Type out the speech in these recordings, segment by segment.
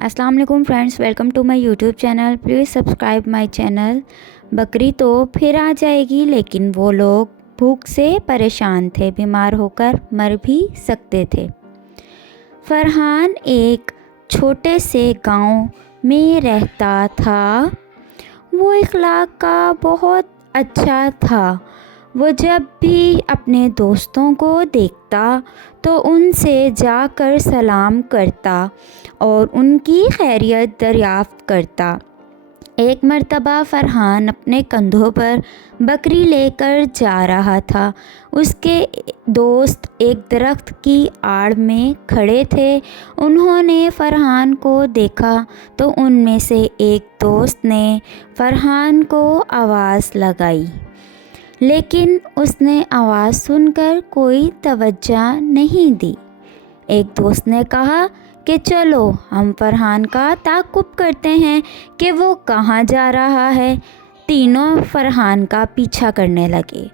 अस्सलाम वालेकुम friends, welcome to my YouTube channel. Please subscribe my channel. बकरी तो फिर आ जाएगी, लेकिन वो लोग भूख से परेशान थे, बीमार होकर मर भी सकते थे। फरहान एक छोटे से गांव में रहता था। वो इखलाक का बहुत अच्छा था। वो जब भी अपने दोस्तों को देखता तो उनसे जाकर सलाम करता और उनकी खैरियत दरियाफ़्त करता। एक मर्तबा फरहान अपने कंधों पर बकरी लेकर जा रहा था। उसके दोस्त एक दरख्त की आड़ में खड़े थे। उन्होंने फरहान को देखा तो उनमें से एक दोस्त ने फरहान को आवाज़ लगाई, लेकिन उसने आवाज़ सुनकर कोई तवज्जो नहीं दी। एक दोस्त ने कहा कि चलो हम फरहान का ताक़ुब करते हैं कि वो कहाँ जा रहा है। तीनों फरहान का पीछा करने लगे।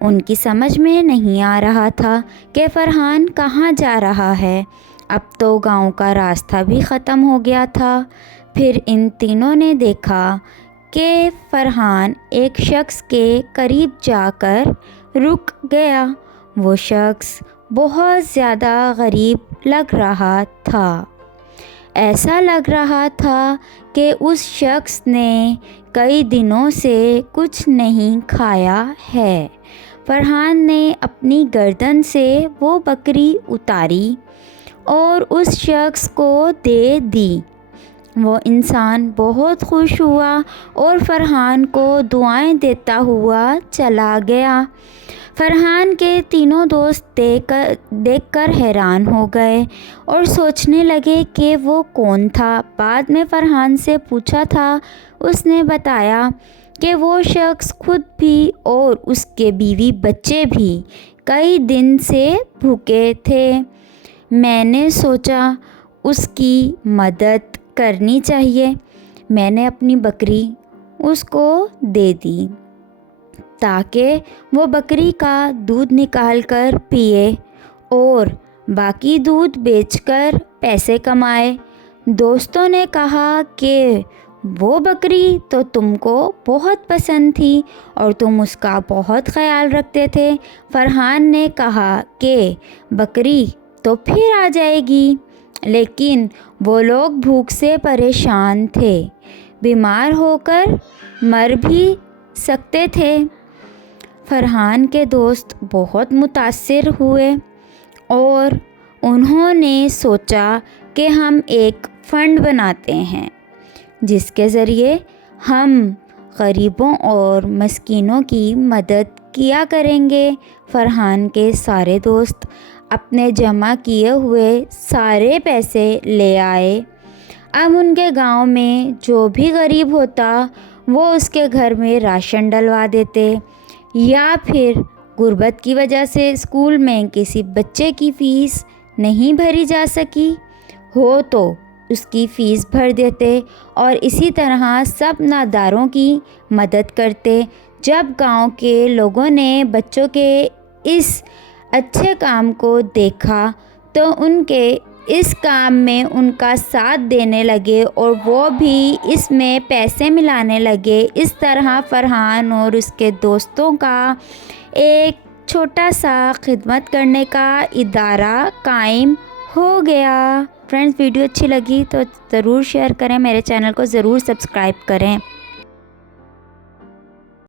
उनकी समझ में नहीं आ रहा था कि फरहान कहाँ जा रहा है। अब तो गांव का रास्ता भी ख़त्म हो गया था। फिर इन तीनों ने देखा कि फरहान एक शख्स के करीब जाकर रुक गया। वो शख्स बहुत ज़्यादा गरीब लग रहा था। ऐसा लग रहा था कि उस शख्स ने कई दिनों से कुछ नहीं खाया है। फरहान ने अपनी गर्दन से वो बकरी उतारी और उस शख्स को दे दी। वो इंसान बहुत खुश हुआ और फरहान को दुआएं देता हुआ चला गया। फरहान के तीनों दोस्त देखकर हैरान हो गए और सोचने लगे कि वो कौन था। बाद में फरहान से पूछा था। उसने बताया कि वो शख्स खुद भी और उसके बीवी बच्चे भी कई दिन से भूखे थे। मैंने सोचा उसकी मदद करनी चाहिए। मैंने अपनी बकरी उसको दे दी ताकि वो बकरी का दूध निकाल कर पिए और बाकी दूध बेचकर पैसे कमाए। दोस्तों ने कहा कि वो बकरी तो तुमको बहुत पसंद थी और तुम उसका बहुत ख्याल रखते थे। फरहान ने कहा कि बकरी तो फिर आ जाएगी, लेकिन वो लोग भूख से परेशान थे, बीमार होकर मर भी सकते थे। फरहान के दोस्त बहुत मुतासिर हुए और उन्होंने सोचा कि हम एक फ़ंड बनाते हैं जिसके ज़रिए हम गरीबों और मस्कीनों की मदद किया करेंगे। फरहान के सारे दोस्त अपने जमा किए हुए सारे पैसे ले आए। अब उनके गांव में जो भी गरीब होता वो उसके घर में राशन डलवा देते, या फिर गुर्बत की वजह से स्कूल में किसी बच्चे की फ़ीस नहीं भरी जा सकी हो तो उसकी फ़ीस भर देते और इसी तरह सब नादारों की मदद करते। जब गांव के लोगों ने बच्चों के इस अच्छे काम को देखा तो उनके इस काम में उनका साथ देने लगे और वो भी इसमें पैसे मिलाने लगे। इस तरह फरहान और उसके दोस्तों का एक छोटा सा खिदमत करने का इदारा कायम हो गया। फ्रेंड्स, वीडियो अच्छी लगी तो ज़रूर शेयर करें, मेरे चैनल को ज़रूर सब्सक्राइब करें।